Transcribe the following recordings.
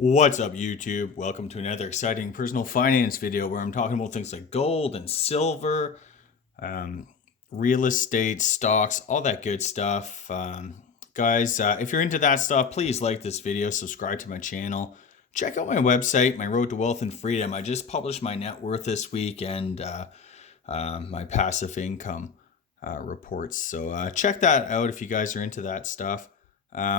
What's up, YouTube? Welcome to another exciting personal finance video where I'm talking about things like gold and silver, um, real estate, stocks, all that good stuff. Guys, if you're into that stuff, please like this video, subscribe to my channel, check out my website, my Road to Wealth and Freedom. I just published my net worth this week and my passive income reports. So check that out if you guys are into that stuff.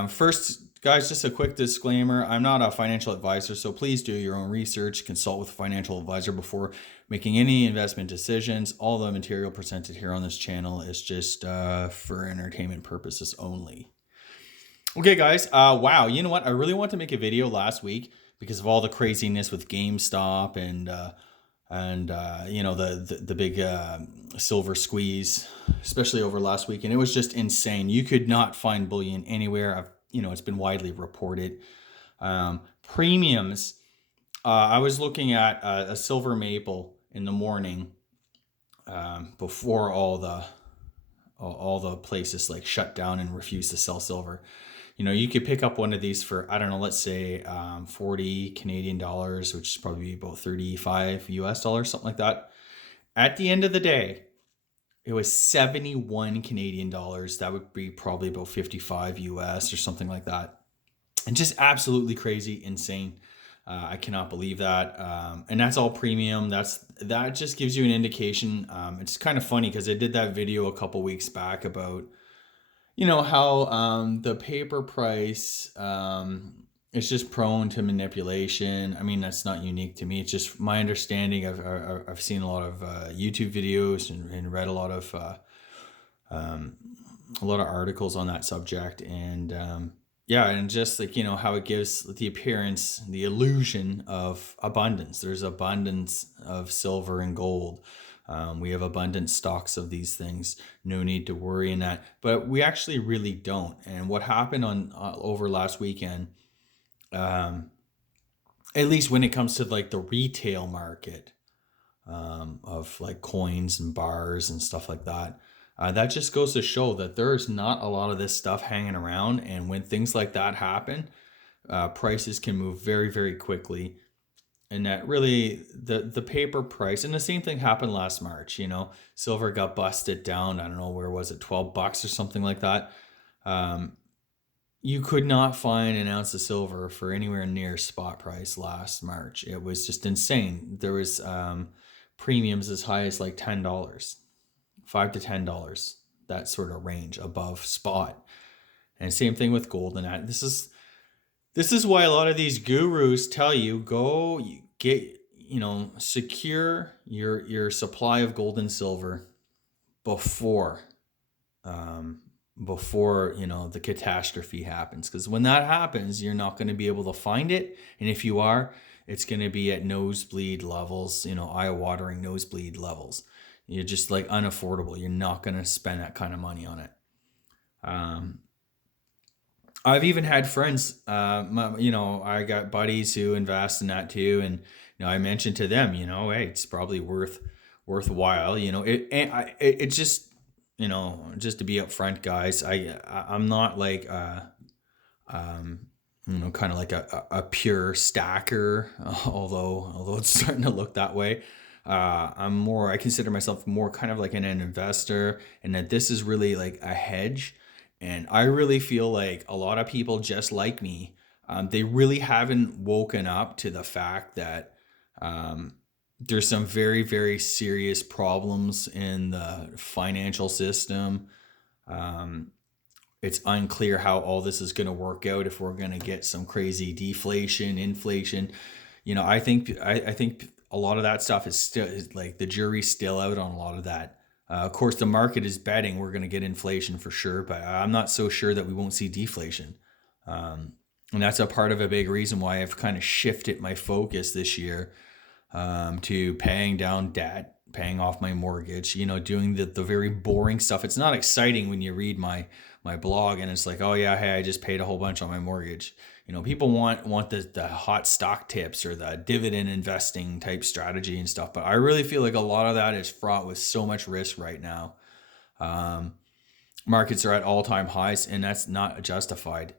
First, guys, just a quick disclaimer. I'm not a financial advisor, so please do your own research, consult with a financial advisor before making any investment decisions. All the material presented here on this channel is just for entertainment purposes only. Okay, guys. Wow, you know what? I really wanted to make a video last week because of all the craziness with GameStop and you know the big silver squeeze, especially over last week, and it was just insane. You could not find bullion anywhere. It's been widely reported. Premiums. I was looking at a silver maple in the morning before all the places like shut down and refused to sell silver. You could pick up one of these for, I don't know, let's say 40 Canadian dollars, which is probably about 35 US dollars, something like that. At the end of the day, it was 71 Canadian dollars. That would be probably about 55 US or something like that. And just absolutely crazy, insane. I cannot believe that. And that's all premium. That just gives you an indication. It's kind of funny because I did that video a couple weeks back about how the paper price is just prone to manipulation. I mean, that's not unique to me. It's just my understanding. I've seen a lot of YouTube videos and read a lot of articles on that subject. And and just like how it gives the appearance, the illusion of abundance. There's abundance of silver and gold. We have abundant stocks of these things. No need to worry in that. But we actually really don't. And what happened on over last weekend, at least when it comes to like the retail market of like coins and bars and stuff like that, that just goes to show that there's not a lot of this stuff hanging around. And when things like that happen, prices can move very, very quickly. And that really the paper price, and the same thing happened last March. Silver got busted down. I don't know, where was it, $12 or something like that. You could not find an ounce of silver for anywhere near spot price last March. It was just insane. There was premiums as high as like $10, $5 to $10, that sort of range above spot. And same thing with gold. And this is why a lot of these gurus tell you go get, secure your supply of gold and silver before the catastrophe happens. Because when that happens, you're not going to be able to find it. And if you are, it's going to be at nosebleed levels, eye-watering nosebleed levels. You're just like unaffordable. You're not going to spend that kind of money on it. I've even had friends, I got buddies who invest in that too. And, I mentioned to them, hey, it's probably worthwhile, it just, just to be upfront, guys, I'm not like, kind of like a pure stacker, although it's starting to look that way. I consider myself more kind of like an investor, and that this is really like a hedge. And I really feel like a lot of people just like me, they really haven't woken up to the fact that there's some very, very serious problems in the financial system. It's unclear how all this is going to work out, if we're going to get some crazy deflation, inflation. I think a lot of that stuff is still like the jury's still out on a lot of that. Of course, the market is betting we're going to get inflation for sure, but I'm not so sure that we won't see deflation. And that's a part of a big reason why I've kind of shifted my focus this year to paying down debt, paying off my mortgage, doing the very boring stuff. It's not exciting when you read my blog and it's like, oh yeah, hey, I just paid a whole bunch on my mortgage. People want the hot stock tips or the dividend investing type strategy and stuff. But I really feel like a lot of that is fraught with so much risk right now. Markets are at all-time highs, and that's not justified.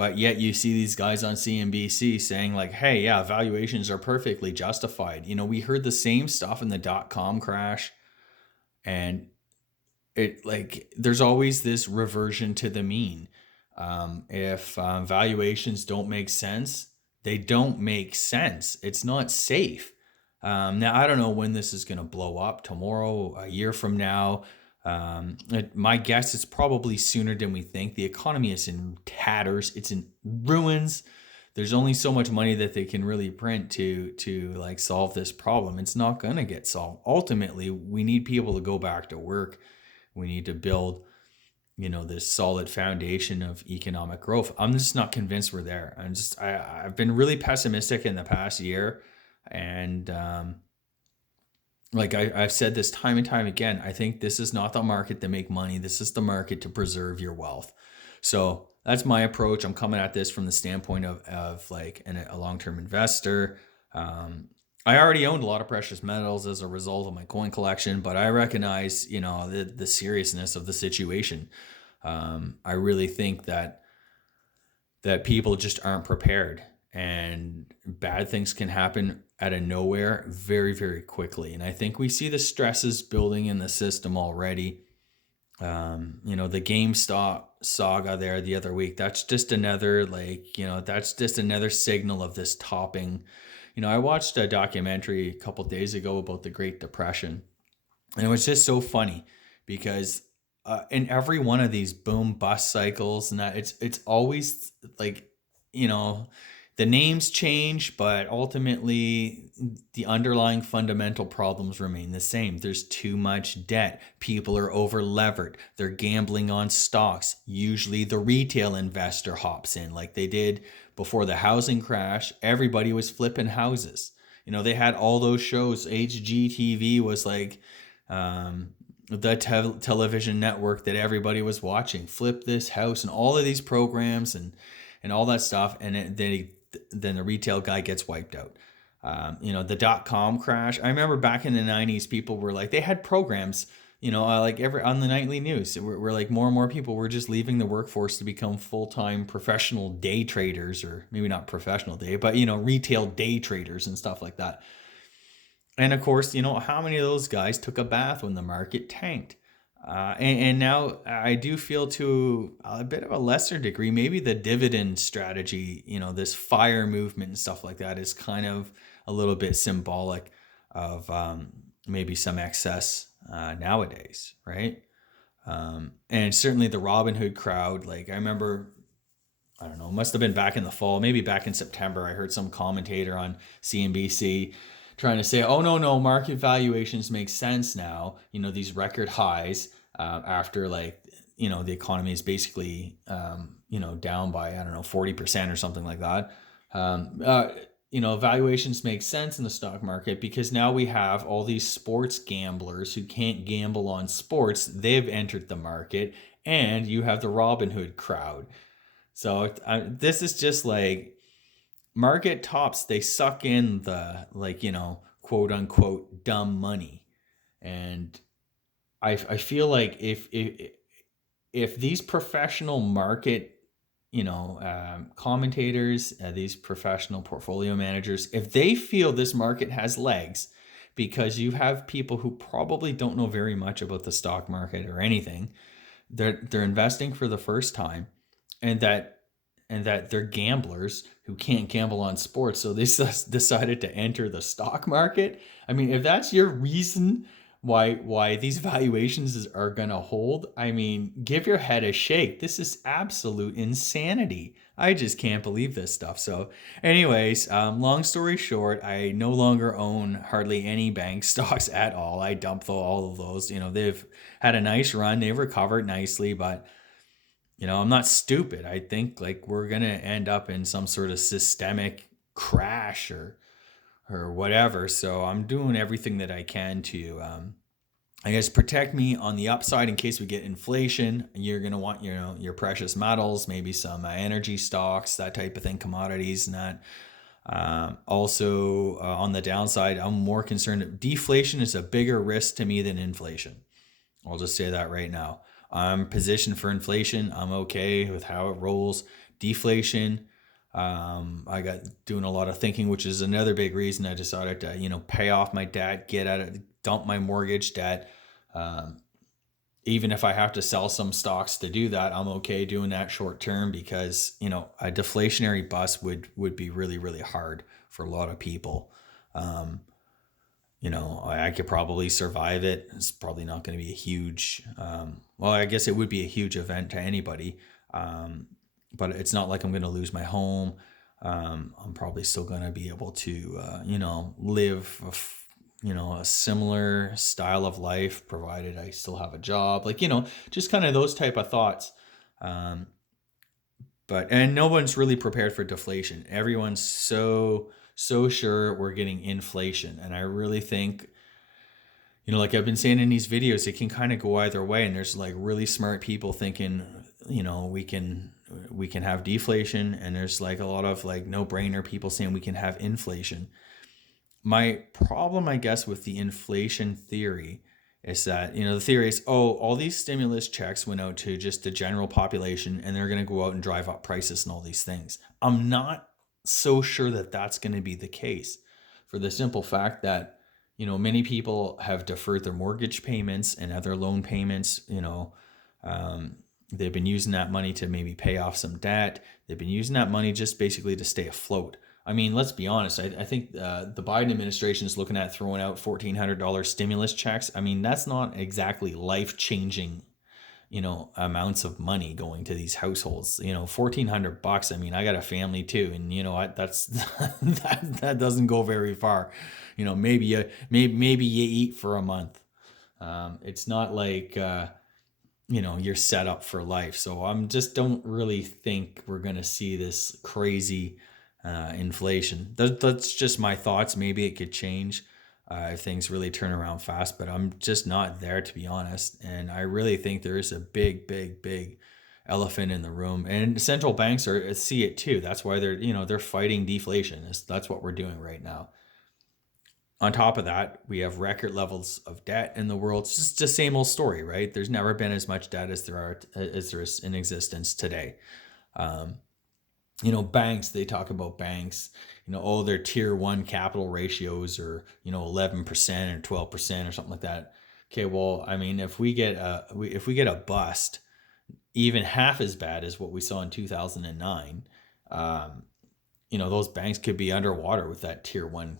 But yet you see these guys on CNBC saying like, hey, yeah, valuations are perfectly justified. We heard the same stuff in the dot-com crash, and it like there's always this reversion to the mean. If valuations don't make sense, they don't make sense. It's not safe. Now I don't know when this is going to blow up, tomorrow, a year from now. My guess is probably sooner than we think. The economy is in tatters. It's in ruins. There's only so much money that they can really print to like solve this problem. It's not going to get solved. Ultimately, we need people to go back to work. We need to build, this solid foundation of economic growth. I'm just not convinced we're there. I've been really pessimistic in the past year, and like I've said this time and time again, I think this is not the market to make money. This is the market to preserve your wealth. So that's my approach. I'm coming at this from the standpoint of like a long-term investor. I already owned a lot of precious metals as a result of my coin collection, but I recognize, the seriousness of the situation. I really think that people just aren't prepared, and bad things can happen out of nowhere very, very quickly. And I think we see the stresses building in the system already. The GameStop saga there the other week, that's just another signal of this topping. I watched a documentary a couple of days ago about the Great Depression, and it was just so funny because in every one of these boom bust cycles, and that it's always like, the names change, but ultimately the underlying fundamental problems remain the same. There's too much debt. People are over levered. They're gambling on stocks. Usually the retail investor hops in like they did before the housing crash. Everybody was flipping houses. They had all those shows. HGTV was like the television network that everybody was watching. Flip this house and all of these programs and all that stuff. And then the retail guy gets wiped out. The dot-com crash. I remember back in the 90s, people were like, they had programs, like on the nightly news. We're like more and more people were just leaving the workforce to become full-time professional day traders, or maybe not professional day, but, retail day traders and stuff like that. And of course, how many of those guys took a bath when the market tanked? And now I do feel to a bit of a lesser degree, maybe the dividend strategy, this FIRE movement and stuff like that is kind of a little bit symbolic of maybe some excess nowadays, right? And certainly the Robinhood crowd, like I remember, I don't know, it must have been back in the fall, maybe back in September, I heard some commentator on CNBC trying to say, oh, no, market valuations make sense now, these record highs after like, the economy is basically, down by, I don't know, 40% or something like that. Valuations make sense in the stock market because now we have all these sports gamblers who can't gamble on sports. They've entered the market, and you have the Robinhood crowd. So this is just like, market tops, they suck in the quote unquote dumb money. And I feel like if these professional market commentators, these professional portfolio managers, if they feel this market has legs, because you have people who probably don't know very much about the stock market or anything, they're investing for the first time, and that they're gamblers who can't gamble on sports, so they decided to enter the stock market. I mean, if that's your reason why these valuations are going to hold, I mean, give your head a shake. This is absolute insanity. I just can't believe this stuff. So anyways, long story short, I no longer own hardly any bank stocks at all. I dumped all of those. They've had a nice run. They've recovered nicely, but I'm not stupid. I think like we're going to end up in some sort of systemic crash or whatever. So I'm doing everything that I can to, I guess, protect me on the upside in case we get inflation. You're going to want, your precious metals, maybe some energy stocks, that type of thing, commodities and that. Also on the downside, I'm more concerned. Deflation is a bigger risk to me than inflation. I'll just say that right now. I'm positioned for inflation. I'm okay with how it rolls. deflation. I got doing a lot of thinking, which is another big reason I decided to, pay off my debt, get out of, dump my mortgage debt. Um, Even if I have to sell some stocks to do that, I'm okay doing that short term because, a deflationary bust would be really, really hard for a lot of people. Um, I could probably survive it. It's probably not going to be a huge, well, I guess it would be a huge event to anybody. Um, but it's not like I'm going to lose my home. I'm probably still going to be able to, live, a similar style of life, provided I still have a job, like, just kind of those type of thoughts. Um, and no one's really prepared for deflation. Everyone's so sure we're getting inflation. And I really think, like I've been saying in these videos, it can kind of go either way. And there's like really smart people thinking, we can have deflation, and there's like a lot of like no-brainer people saying we can have inflation. My problem, I guess, with the inflation theory is that, the theory is, oh, all these stimulus checks went out to just the general population and they're going to go out and drive up prices and all these things. I'm not so sure that that's going to be the case, for the simple fact that, many people have deferred their mortgage payments and other loan payments. They've been using that money to maybe pay off some debt. They've been using that money just basically to stay afloat. I mean, let's be honest. I think the Biden administration is looking at throwing out $1,400 stimulus checks. I mean, that's not exactly life-changing, amounts of money going to these households. $1,400. I mean, I got a family too, and that's that doesn't go very far. Maybe you eat for a month. It's not like you're set up for life. So I'm just don't really think we're gonna see this crazy inflation. That's just my thoughts. Maybe it could change if things really turn around fast, but I'm just not there, to be honest. And I really think there is a big elephant in the room, and central banks see it too. That's why they're fighting deflation. That's what we're doing right now. On top of that, we have record levels of debt in the world. It's just the same old story, right? There's never been as much debt as there is in existence today. Um, Banks, they talk about banks, oh, their tier one capital ratios are, 11% or 12% or something like that. Okay, well, I mean, if we get a bust, even half as bad as what we saw in 2009, those banks could be underwater with that tier one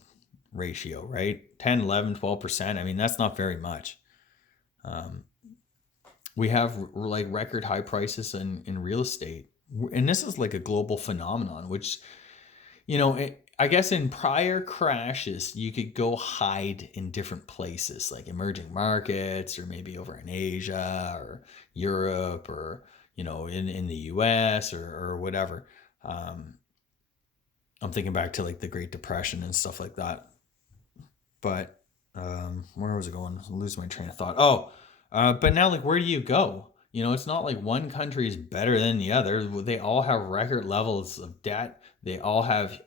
ratio, right? 10, 11, 12%. I mean, that's not very much. We have like record high prices in real estate. And this is like a global phenomenon, which, I guess in prior crashes, you could go hide in different places, like emerging markets, or maybe over in Asia or Europe, or, in the US, or whatever. I'm thinking back to like the Great Depression and stuff like that. But where was it going? I'm losing my train of thought. Oh, but now, like, where do you go? It's not like one country is better than the other. They all have record levels of debt. They all have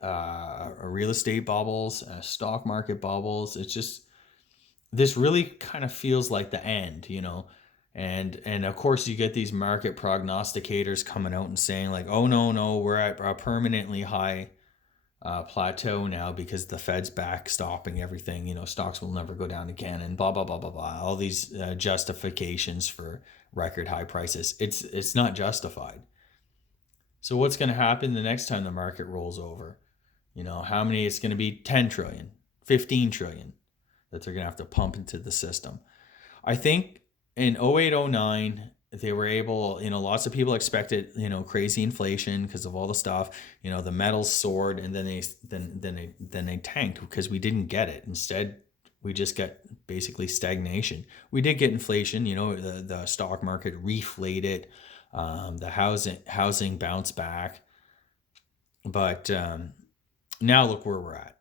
real estate bubbles, stock market bubbles. It's just, this really kind of feels like the end, And of course, you get these market prognosticators coming out and saying like, oh no, we're at a permanently high plateau now because the Fed's back stopping everything. Stocks will never go down again, and blah blah blah blah blah. All these justifications for record high prices. It's not justified. So what's going to happen the next time the market rolls over? How many? It's going to be 10 trillion, 15 trillion that they're going to have to pump into the system. I think in 0809, they were able, lots of people expected, crazy inflation because of all the stuff, the metals soared, and then they tanked because we didn't get it. Instead, we just got basically stagnation. We did get inflation, the stock market reflated, the housing bounced back, but now look where we're at.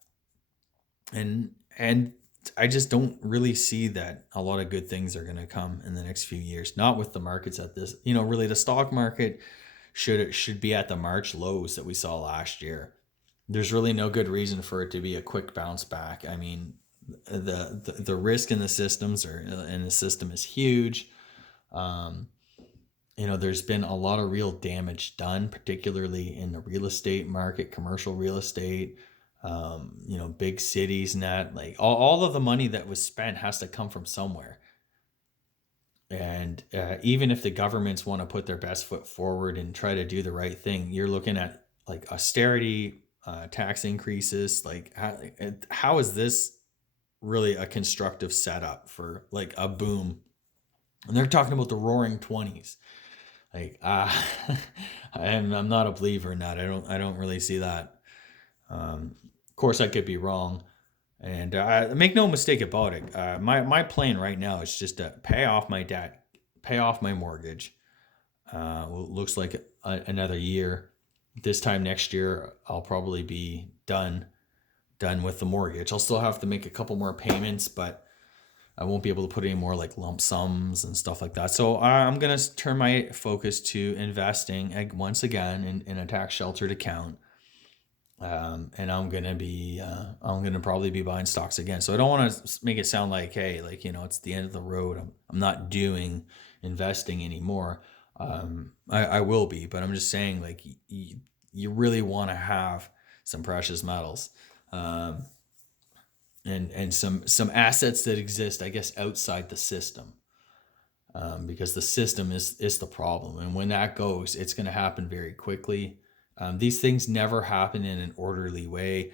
And I just don't really see that a lot of good things are going to come in the next few years. Not with the markets at this, really the stock market should be at the March lows that we saw last year. There's really no good reason for it to be a quick bounce back. I mean, the risk in the system is huge. there's been a lot of real damage done, particularly in the real estate market, commercial real estate, big cities and that. Like all of the money that was spent has to come from somewhere. And even if the governments want to put their best foot forward and try to do the right thing, you're looking at like austerity, tax increases. Like, how is this really a constructive setup for like a boom? And they're talking about the roaring 20s. Like, I'm not a believer in that. I don't really see that. Of course, I could be wrong. And make no mistake about it. My plan right now is just to pay off my debt, pay off my mortgage. Looks like another year. This time next year, I'll probably be done with the mortgage. I'll still have to make a couple more payments, but I won't be able to put any more like lump sums and stuff like that. So I'm gonna turn my focus to investing once again in a tax sheltered account. And I'm gonna probably be buying stocks again. So I don't want to make it sound like, hey, like, it's the end of the road. I'm not doing investing anymore. I will be, but I'm just saying, like, you really want to have some precious metals, um, and some assets that exist, I guess, outside the system, because the system is the problem, and when that goes, it's going to happen very quickly. These things never happen in an orderly way.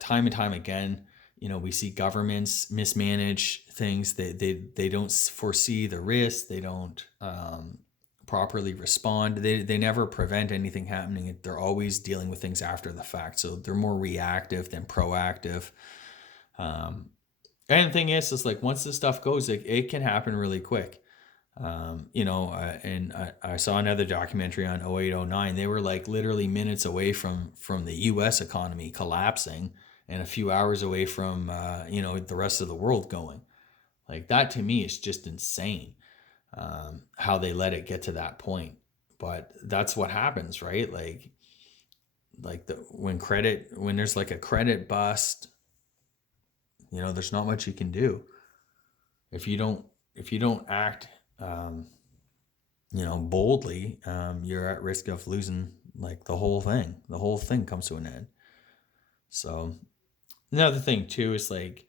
Time and time again, we see governments mismanage things. They don't foresee the risk. They don't properly respond. They never prevent anything happening. They're always dealing with things after the fact. So they're more reactive than proactive. And the thing is like once this stuff goes, it can happen really quick. And I saw another documentary on 0809. They were like literally minutes away from the U.S. economy collapsing, and a few hours away from the rest of the world going. Like that to me is just insane, how they let it get to that point. But that's what happens, right? Like when there's like a credit bust, there's not much you can do if you don't act, boldly. You're at risk of losing like the whole thing. The whole thing comes to an end. So another thing too is like,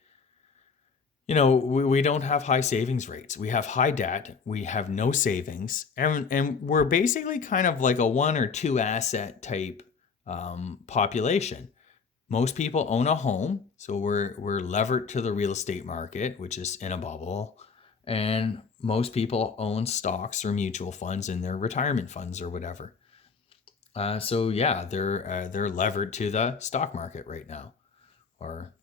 we don't have high savings rates. We have high debt. We have no savings, and we're basically kind of like a one or two asset type population. Most people own a home, so we're levered to the real estate market, which is in a bubble. And most people own stocks or mutual funds in their retirement funds or whatever. So yeah, they're levered to the stock market right now, or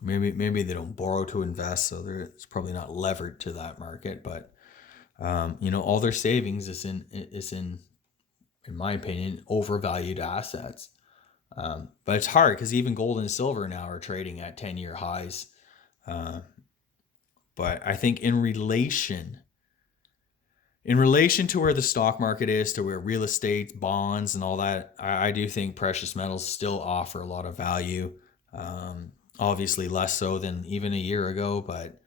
maybe they don't borrow to invest, so it's probably not levered to that market. But all their savings is in my opinion, overvalued assets. But it's hard because even gold and silver now are trading at 10-year highs. But I think in relation to where the stock market is, to where real estate, bonds, and all that, I do think precious metals still offer a lot of value. Obviously less so than even a year ago, but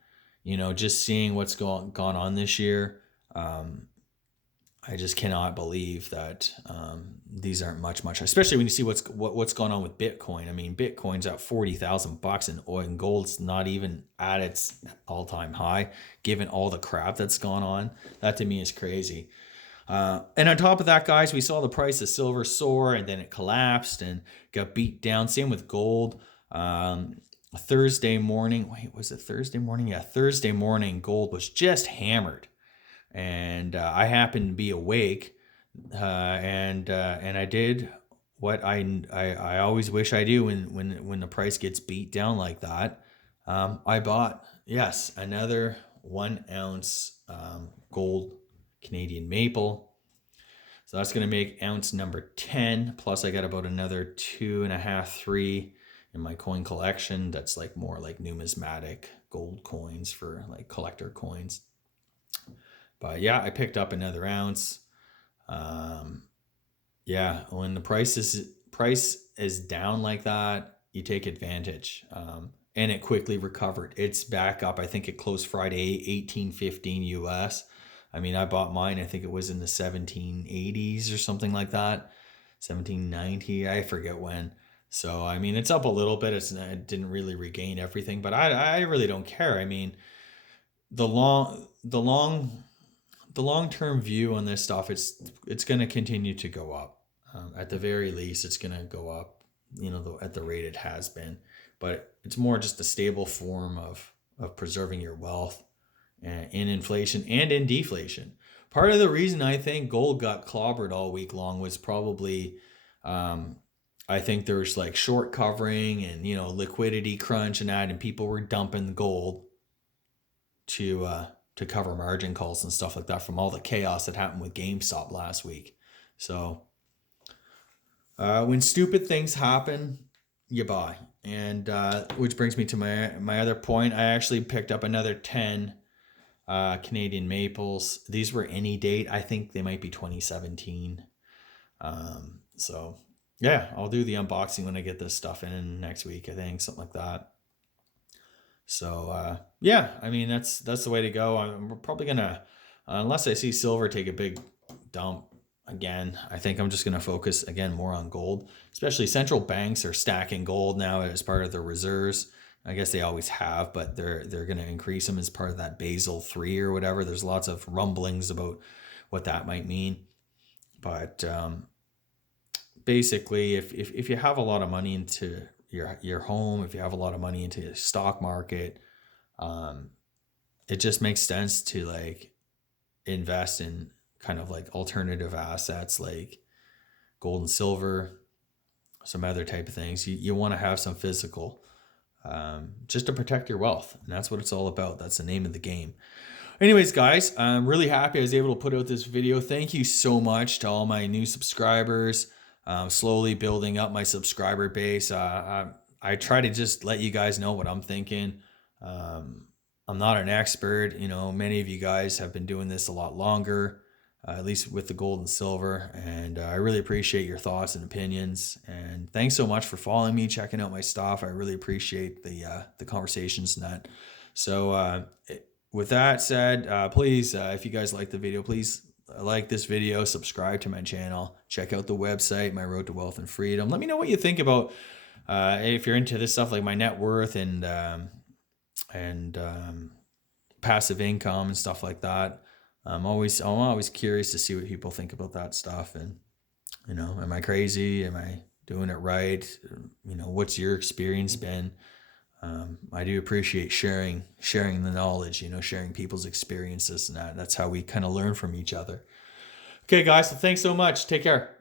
just seeing what's gone on this year, I just cannot believe that these aren't much, especially when you see what's going on with Bitcoin. I mean, Bitcoin's at $40,000, and oil and gold's not even at its all-time high, given all the crap that's gone on. That to me is crazy. And on top of that, guys, we saw the price of silver soar, and then it collapsed and got beat down. Same with gold. Thursday morning, was it Thursday morning? Yeah, Thursday morning, gold was just hammered. And I happened to be awake, and I did what I always wish I do when the price gets beat down like that. I bought, yes, another 1 ounce gold Canadian maple. So that's going to make ounce number 10. Plus I got about another 2.5, 3 in my coin collection. That's like more like numismatic gold coins for like collector coins. But yeah, I picked up another ounce. Yeah, when the price is down like that, you take advantage. And it quickly recovered. It's back up. I think it closed Friday 18.15 US. I mean, I bought mine, I think it was in the 1780s or something like that. 1790, I forget when. So, I mean, it's up a little bit. It didn't really regain everything, but I really don't care. I mean, the long the long the long term view on this stuff, it's going to continue to go up. At the very least, it's going to go up, at the rate it has been. But it's more just a stable form of preserving your wealth in inflation and in deflation. Part of the reason I think gold got clobbered all week long was probably, I think there's like short covering and liquidity crunch and that, and people were dumping gold to cover margin calls and stuff like that from all the chaos that happened with GameStop last week. So when stupid things happen, you buy. And which brings me to my other point. I actually picked up another 10 Canadian maples. These were any date. I think they might be 2017. So yeah, I'll do the unboxing when I get this stuff in next week, I think, something like that. So yeah, I mean, that's the way to go. I'm probably gonna, unless I see silver take a big dump again, I think I'm just gonna focus again more on gold. Especially central banks are stacking gold now as part of their reserves. I guess they always have, but they're gonna increase them as part of that Basel III or whatever. There's lots of rumblings about what that might mean, but basically, if you have a lot of money into your home, if you have a lot of money into the stock market, it just makes sense to like invest in kind of like alternative assets like gold and silver, some other type of things. You want to have some physical, just to protect your wealth, and that's what it's all about. That's the name of the game. Anyways, guys, I'm really happy I was able to put out this video. Thank you so much to all my new subscribers. Slowly building up my subscriber base. I try to just let you guys know what I'm thinking. I'm not an expert. Many of you guys have been doing this a lot longer, at least with the gold and silver. And I really appreciate your thoughts and opinions. And thanks so much for following me, checking out my stuff. I really appreciate the conversations and that. So with that said, please, if you guys like the video, please like this video, subscribe to my channel, check out the website, My Road to Wealth and Freedom. Let me know what you think about if you're into this stuff like my net worth and passive income and stuff like that. I'm always curious to see what people think about that stuff. And am I crazy? Am I doing it right? What's your experience been? I do appreciate sharing the knowledge, sharing people's experiences, and that's how we kind of learn from each other. Okay, guys, so thanks so much. Take care.